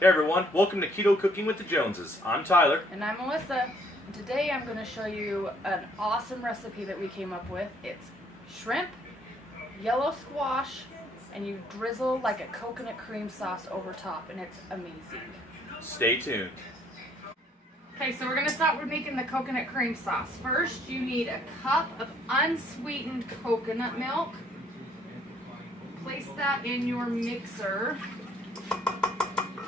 Hey everyone, welcome to Keto Cooking with the Joneses. I'm Tyler. And I'm Melissa. And today I'm going to show you an awesome recipe that we came up with. It's shrimp, yellow squash, and you drizzle like a coconut cream sauce over top, and it's amazing. Stay tuned. Okay, so we're going to start with making the coconut cream sauce. First, you need a cup of unsweetened coconut milk. Place that in your mixer.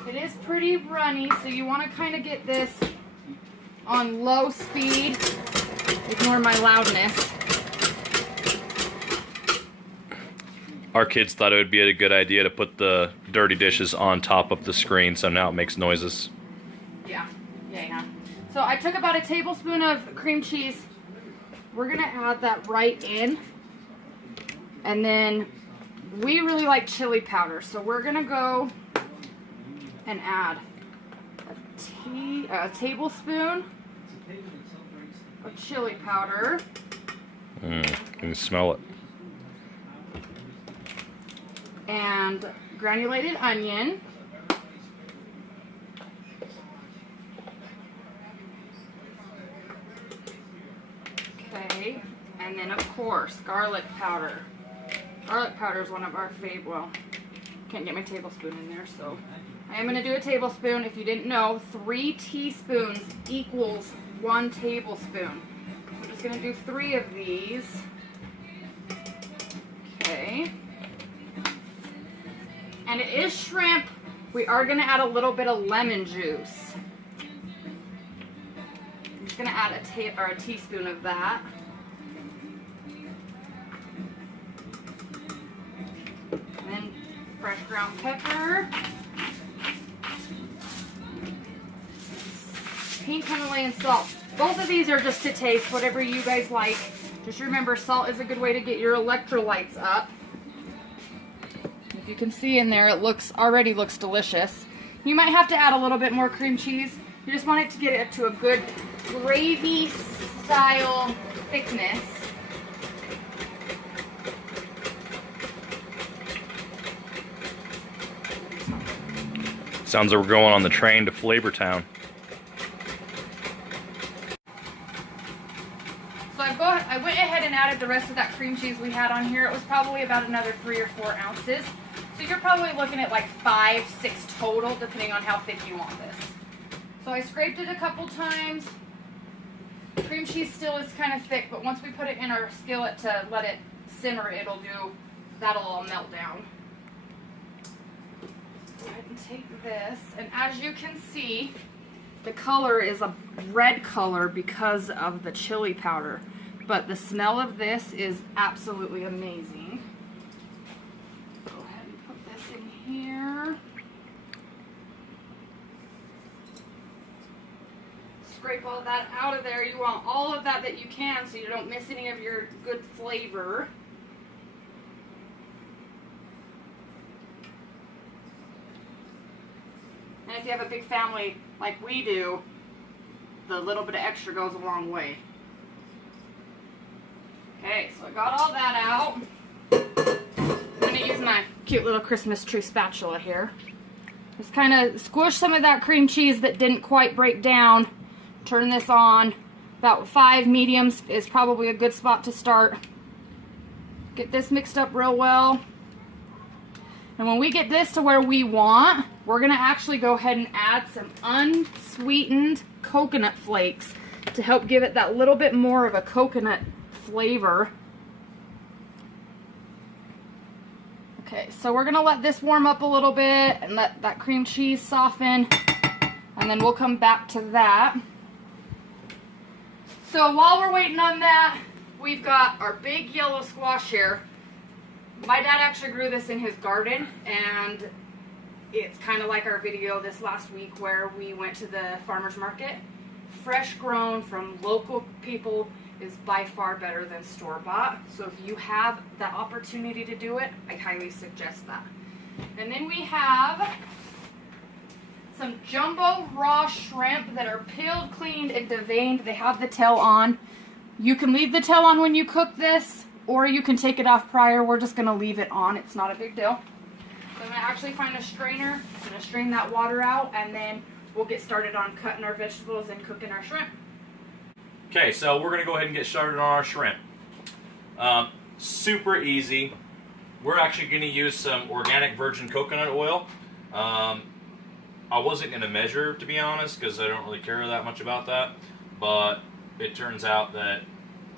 It is pretty runny, so you want to kind of get this on low speed. Ignore my loudness. Our kids thought it would be a good idea to put the dirty dishes on top of the screen, so now it makes noises. Yeah. So I took about a tablespoon of cream cheese. We're going to add that right in. And then we really like chili powder, so we're going to go and add a tablespoon of chili powder. You can smell it. And granulated onion. Okay, and then of course garlic powder. Garlic powder is one of our favorite. Well, can't get my tablespoon in there, so I am going to do a tablespoon. If you didn't know, 3 teaspoons equals 1 tablespoon. I'm just going to do 3 of these. Okay. And it is shrimp. We are going to add a little bit of lemon juice. I'm just going to add a teaspoon of that. And then fresh ground pepper. Pink Himalayan salt. Both of these are just to taste, whatever you guys like. Just remember, salt is a good way to get your electrolytes up. If you can see in there, it already looks delicious. You might have to add a little bit more cream cheese. You just want it to get it to a good gravy style thickness. Sounds like we're going on the train to Flavortown. So I went ahead and added the rest of that cream cheese we had on here. It was probably about another 3 or 4 ounces. So you're probably looking at like 5, 6 total, depending on how thick you want this. So I scraped it a couple times. Cream cheese still is kind of thick, but once we put it in our skillet to let it simmer, that'll all melt down. Go ahead and take this, and as you can see, the color is a red color because of the chili powder, but the smell of this is absolutely amazing. Go ahead and put this in here. Scrape all that out of there. You want all of that you can so you don't miss any of your good flavor. And if you have a big family like we do, the little bit of extra goes a long way. Okay, so I got all that out. I'm going to use my cute little Christmas tree spatula here. Just kind of squish some of that cream cheese that didn't quite break down. Turn this on. About 5 mediums is probably a good spot to start. Get this mixed up real well. And when we get this to where we want, we're going to actually go ahead and add some unsweetened coconut flakes to help give it that little bit more of a coconut flavor. Okay, so we're going to let this warm up a little bit and let that cream cheese soften, and then we'll come back to that. So while we're waiting on that, we've got our big yellow squash here. My dad actually grew this in his garden, and it's kind of like our video this last week where we went to the farmer's market. Fresh grown from local people is by far better than store-bought. So if you have the opportunity to do it, I highly suggest that. And then we have some jumbo raw shrimp that are peeled, cleaned, and deveined. They have the tail on. You can leave the tail on when you cook this, or you can take it off prior. We're just going to leave it on. It's not a big deal. So I'm going to actually find a strainer. I'm going to strain that water out, and then we'll get started on cutting our vegetables and cooking our shrimp. Okay, so we're going to go ahead and get started on our shrimp. Super easy. We're actually going to use some organic virgin coconut oil. I wasn't going to measure, to be honest, because I don't really care that much about that. But it turns out that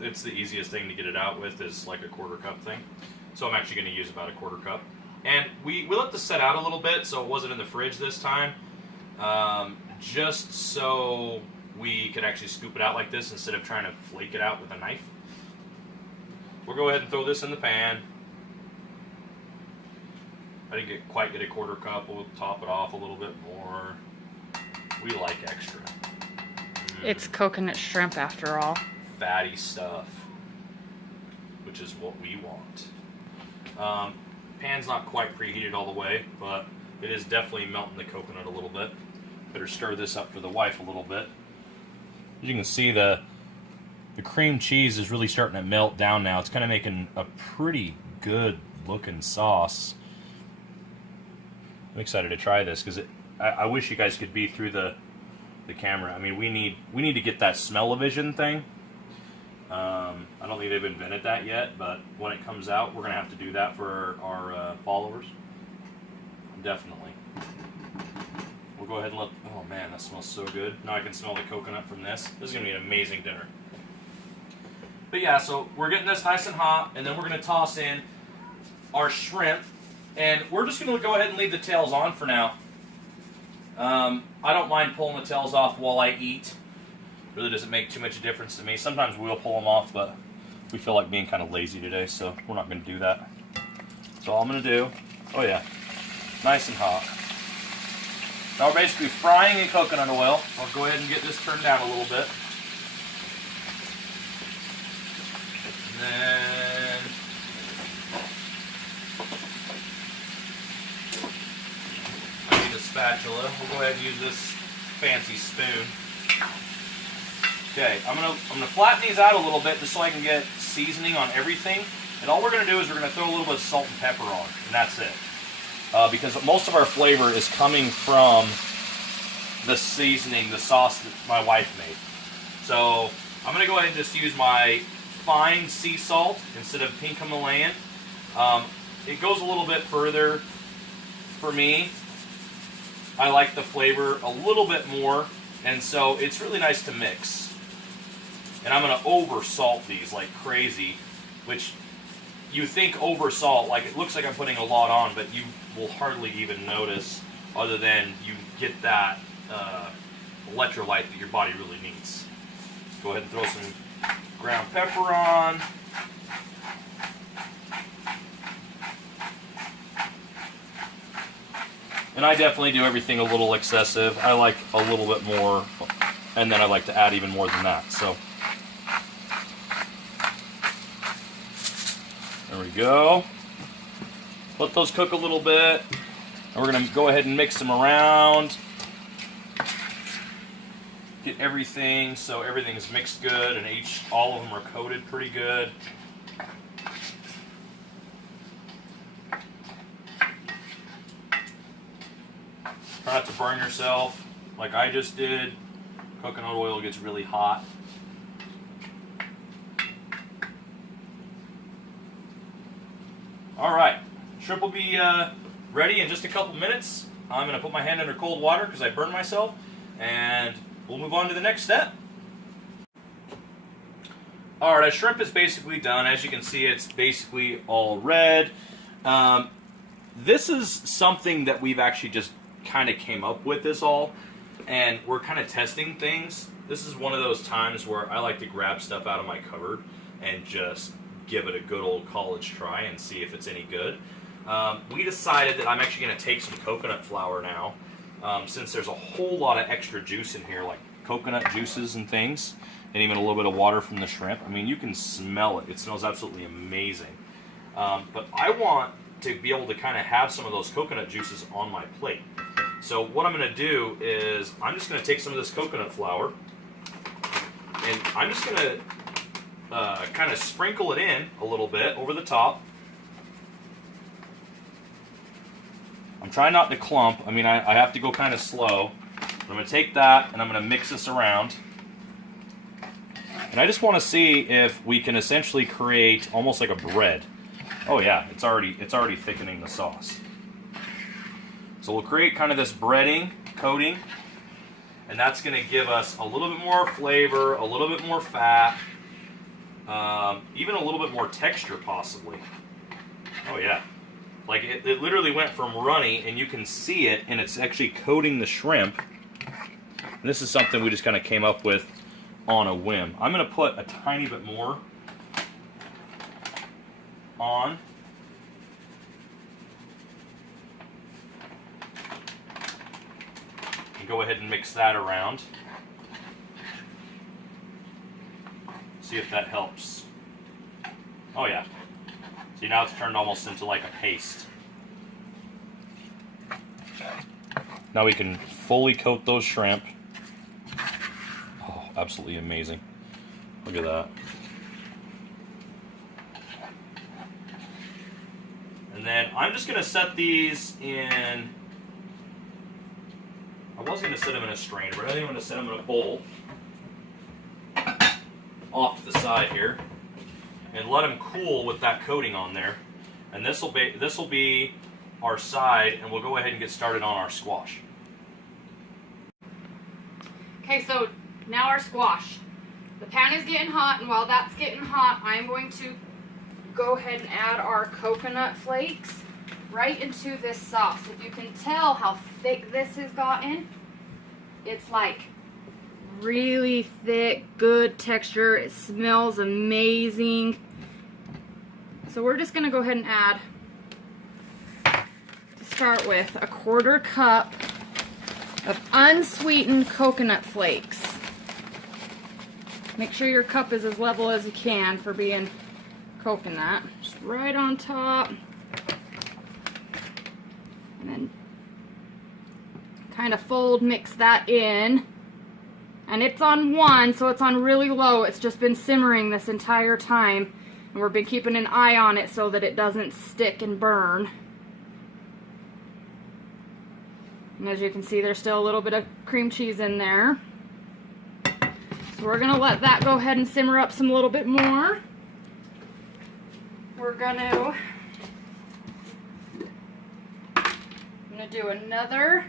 it's the easiest thing to get it out with is like a 1/4 cup thing. So I'm actually going to use about a 1/4 cup. And we let this set out a little bit, so it wasn't in the fridge this time. Just so we could actually scoop it out like this instead of trying to flake it out with a knife. We'll go ahead and throw this in the pan. I didn't quite get a 1/4 cup. We'll top it off a little bit more. We like extra. It's coconut shrimp after all. Fatty stuff, which is what we want. Pan's not quite preheated all the way, but it is definitely melting the coconut a little bit. Better stir this up for the wife a little bit. As you can see, the cream cheese is really starting to melt down now. It's kind of making a pretty good looking sauce. I'm excited to try this because I wish you guys could be through the camera. I mean, we need to get that smell-o-vision thing. I don't think they've invented that yet, but when it comes out, we're going to have to do that for our followers. Definitely. We'll go ahead and oh man, that smells so good. Now I can smell the coconut from this. This is going to be an amazing dinner. But yeah, so we're getting this nice and hot, and then we're going to toss in our shrimp, and we're just going to go ahead and leave the tails on for now. I don't mind pulling the tails off while I eat. Really doesn't make too much difference to me. Sometimes we'll pull them off, but we feel like being kind of lazy today, so we're not going to do that. So all I'm going to do, oh yeah, nice and hot. Now we're basically frying in coconut oil. I'll go ahead and get this turned down a little bit. And then I need a spatula. We'll go ahead and use this fancy spoon. Okay, I'm gonna flatten these out a little bit just so I can get seasoning on everything. And all we're gonna do is we're gonna throw a little bit of salt and pepper on, and that's it. Because most of our flavor is coming from the seasoning, the sauce that my wife made. So I'm gonna go ahead and just use my fine sea salt instead of pink Himalayan. It goes a little bit further for me. I like the flavor a little bit more, and so it's really nice to mix. And I'm going to over salt these like crazy, which you think over salt, like it looks like I'm putting a lot on, but you will hardly even notice other than you get that electrolyte that your body really needs. Go ahead and throw some ground pepper on. And I definitely do everything a little excessive. I like a little bit more, and then I like to add even more than that. So there we go. Let those cook a little bit. And we're going to go ahead and mix them around. Get everything so everything's mixed good and all of them are coated pretty good. Try not to burn yourself like I just did. Coconut oil gets really hot. Alright, shrimp will be ready in just a couple minutes. I'm going to put my hand under cold water because I burned myself, and we'll move on to the next step. Alright, our shrimp is basically done. As you can see, it's basically all red. This is something that we've actually just kind of came up with this all, and we're kind of testing things. This is one of those times where I like to grab stuff out of my cupboard and just give it a good old college try and see if it's any good. We decided that I'm actually going to take some coconut flour now, since there's a whole lot of extra juice in here, like coconut juices and things, and even a little bit of water from the shrimp. I mean, you can smell it. It smells absolutely amazing. But I want to be able to kind of have some of those coconut juices on my plate. So what I'm going to do is I'm just going to take some of this coconut flour, and I'm just going to kind of sprinkle it in a little bit over the top. trying not to clump. I mean, I have to go kind of slow. But I'm going to take that and I'm going to mix this around. And I just want to see if we can essentially create almost like a bread. Oh yeah, it's already thickening the sauce. So we'll create kind of this breading coating, and that's going to give us a little bit more flavor, a little bit more fat, even a little bit more texture possibly. Oh yeah. Like it literally went from runny, and you can see it, and it's actually coating the shrimp. And this is something we just kind of came up with on a whim. I'm going to put a tiny bit more on. And go ahead and mix that around. See if that helps. Oh yeah. See, now it's turned almost into like a paste. Now we can fully coat those shrimp. Oh, absolutely amazing. Look at that. And then I'm just going to set these in, I was going to set them in a strainer, but I think I'm going to set them in a bowl off to the side here and let them cool with that coating on there. And this will be our side, and we'll go ahead and get started on our squash. Okay, so now our squash. The pan is getting hot, and while that's getting hot, I'm going to go ahead and add our coconut flakes right into this sauce. If you can tell how thick this has gotten, it's like really thick, good texture. It smells amazing. So we're just going to go ahead and add, to start with, 1/4 cup of unsweetened coconut flakes. Make sure your cup is as level as you can for being coconut. Just right on top. And then kind of mix that in. And it's on 1, so it's on really low. It's just been simmering this entire time. And we've been keeping an eye on it so that it doesn't stick and burn. And as you can see, there's still a little bit of cream cheese in there. So we're gonna let that go ahead and simmer up some little bit more. I'm gonna do another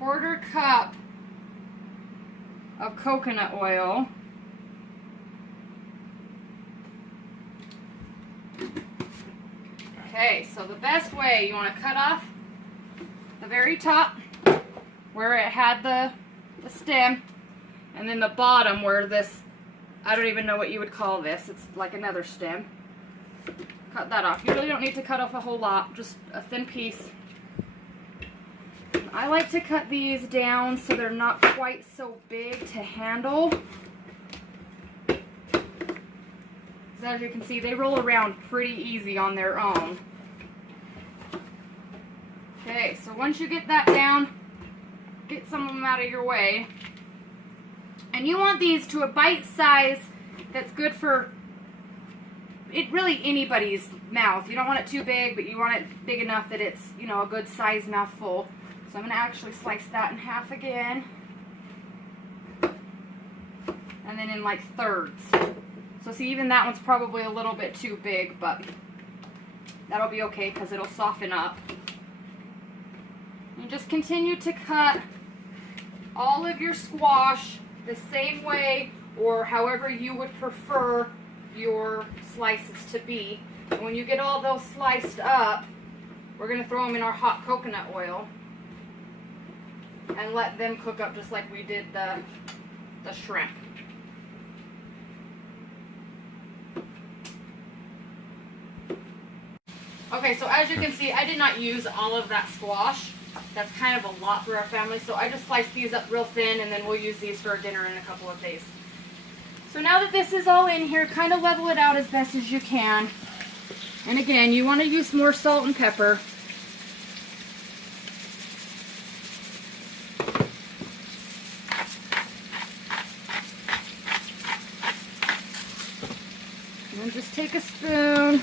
1/4 cup of coconut oil. Okay, so the best way, you want to cut off the very top where it had the stem, and then the bottom where this, I don't even know what you would call this, it's like another stem. Cut that off. You really don't need to cut off a whole lot, just a thin piece. I like to cut these down so they're not quite so big to handle. As you can see, they roll around pretty easy on their own. Okay, so once you get that down, get some of them out of your way. And you want these to a bite size that's good for really anybody's mouth. You don't want it too big, but you want it big enough that it's, you know, a good size mouthful. So I'm going to actually slice that in half again. And then in like thirds. So see, even that one's probably a little bit too big, but that'll be okay because it'll soften up. You just continue to cut all of your squash the same way or however you would prefer your slices to be. And when you get all those sliced up, we're going to throw them in our hot coconut oil and let them cook up just like we did the shrimp. Okay, so as you can see, I did not use all of that squash. That's kind of a lot for our family, so I just sliced these up real thin, and then we'll use these for dinner in a couple of days. So now that this is all in here, kind of level it out as best as you can. And again, you want to use more salt and pepper. And then just take a spoon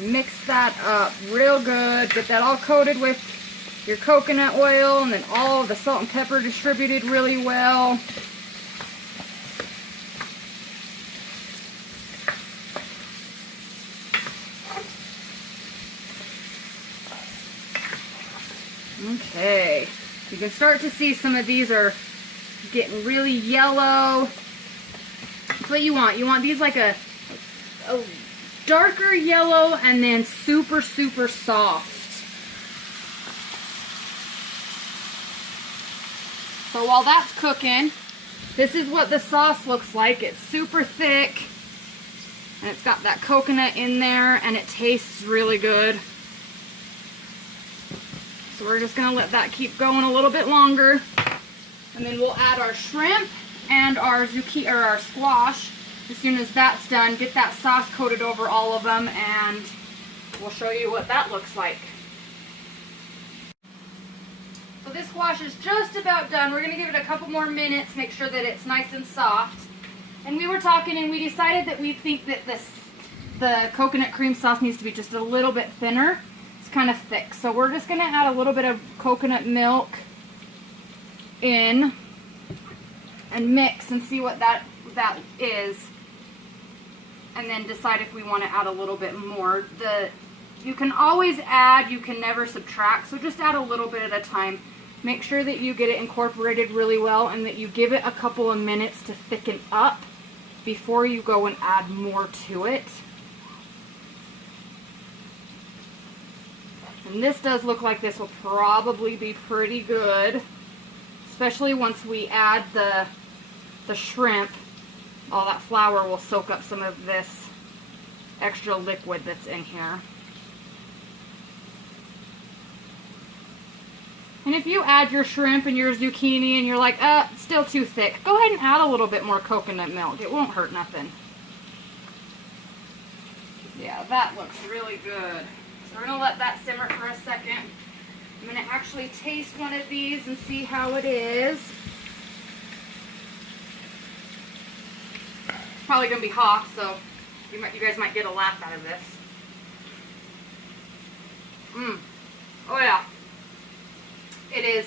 Mix that up real good. Get that all coated with your coconut oil, and then all of the salt and pepper distributed really well. Okay, you can start to see some of these are getting really yellow. That's what you want. You want these like a darker yellow and then super, super soft. So while that's cooking, this is what the sauce looks like. It's super thick, and it's got that coconut in there, and it tastes really good. So we're just gonna let that keep going a little bit longer, and then we'll add our shrimp and our zucchini, or our squash. As soon as that's done, get that sauce coated over all of them, and we'll show you what that looks like. So this squash is just about done. We're gonna give it a couple more minutes, make sure that it's nice and soft. And we were talking, and we decided that we think that the coconut cream sauce needs to be just a little bit thinner. It's kind of thick. So we're just gonna add a little bit of coconut milk in and mix and see what that is. And then decide if we want to add a little bit more. You can always add, you can never subtract, so just add a little bit at a time. Make sure that you get it incorporated really well and that you give it a couple of minutes to thicken up before you go and add more to it. And this does look like this will probably be pretty good, especially once we add the shrimp. All that flour will soak up some of this extra liquid that's in here. And if you add your shrimp and your zucchini and you're like, it's still too thick, go ahead and add a little bit more coconut milk. It won't hurt nothing. Yeah, that looks really good. So we're going to let that simmer for a second. I'm going to actually taste one of these and see how it is. Probably gonna be hot, so you guys might get a laugh out of this. Oh yeah, it is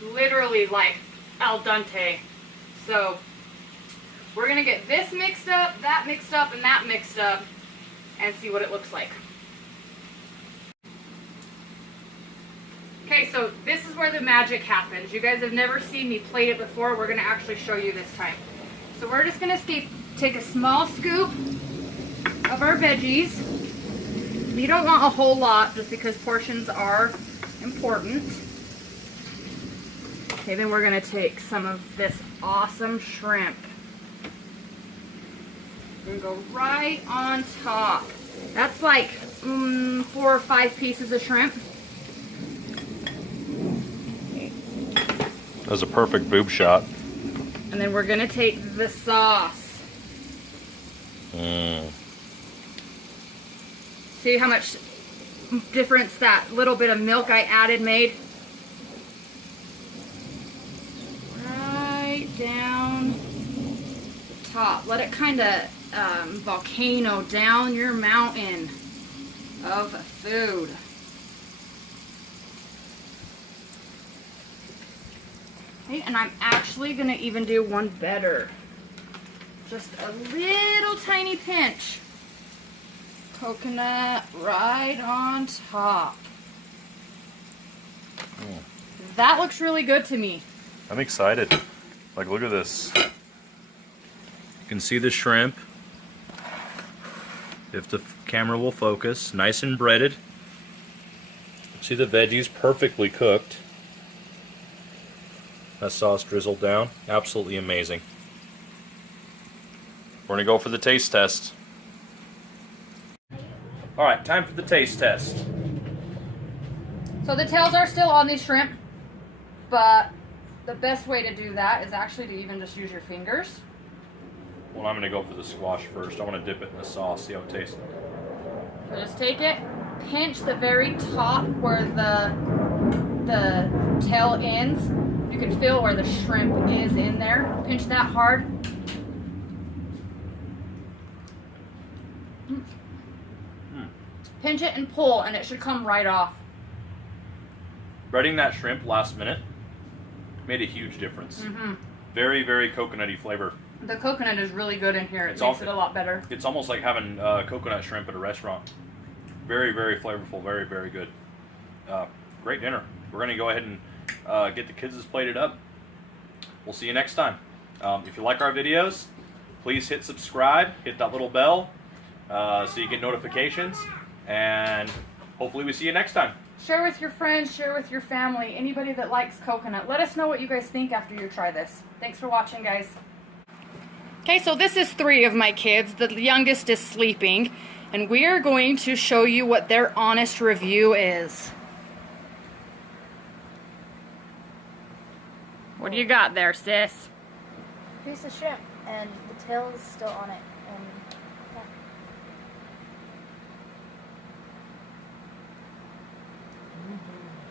literally like al dente. So we're gonna get this mixed up, that mixed up, and that mixed up, and see what it looks like. Okay, so this is where the magic happens. You guys have never seen me plate it before. We're gonna actually show you this time. So we're just gonna take a small scoop of our veggies. You don't want a whole lot just because portions are important. Okay, then we're gonna take some of this awesome shrimp and go right on top. That's like 4 or 5 pieces of shrimp. That was a perfect boob shot. And then we're gonna take the sauce. See how much difference that little bit of milk I added made? Right down the top. Let it kind of volcano down your mountain of food. Okay, and I'm actually gonna even do one better. Just a little tiny pinch. Coconut right on top. That looks really good to me. I'm excited. Like, look at this. You can see the shrimp. If the camera will focus. Nice and breaded. See the veggies perfectly cooked. That sauce drizzled down. Absolutely amazing. We're going to go for the taste test. Alright, time for the taste test. So the tails are still on these shrimp, but the best way to do that is actually to even just use your fingers. Well, I'm going to go for the squash first. I want to dip it in the sauce, see how it tastes. So just take it, pinch the very top where the tail ends. You can feel where the shrimp is in there. Pinch that hard. Pinch it and pull, and it should come right off. Breading that shrimp last minute made a huge difference. Very, very coconutty flavor. The coconut is really good in here. It It's makes all- it a lot better. It's almost like having coconut shrimp at a restaurant. Very, very flavorful. Very, very good. Great dinner. We're going to go ahead and get the kids' plated up. We'll see you next time. If you like our videos, please hit subscribe, hit that little bell so you get notifications, and hopefully we see you next time. Share with your friends, share with your family, anybody that likes coconut. Let us know what you guys think after you try this. Thanks for watching, guys. Okay, so this is 3 of my kids. The youngest is sleeping, and we are going to show you what their honest review is. What do you got there, sis? Piece of shrimp, and the tail is still on it. And yeah.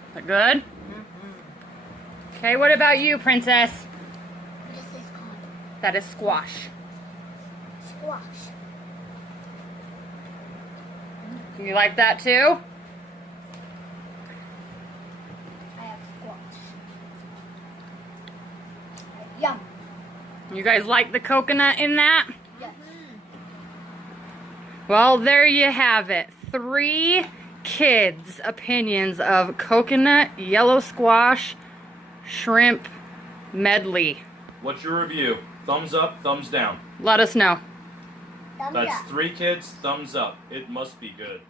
Is that good? Okay, what about you, Princess? What is this called? That is squash. Squash. You like that too? I have squash. Yum. You guys like the coconut in that? Yes. Well, there you have it. 3 kids' opinions of coconut, yellow squash, shrimp medley. What's your review? Thumbs up, thumbs down. Let us know. Thumbs That's up. 3 kids, thumbs up. It must be good.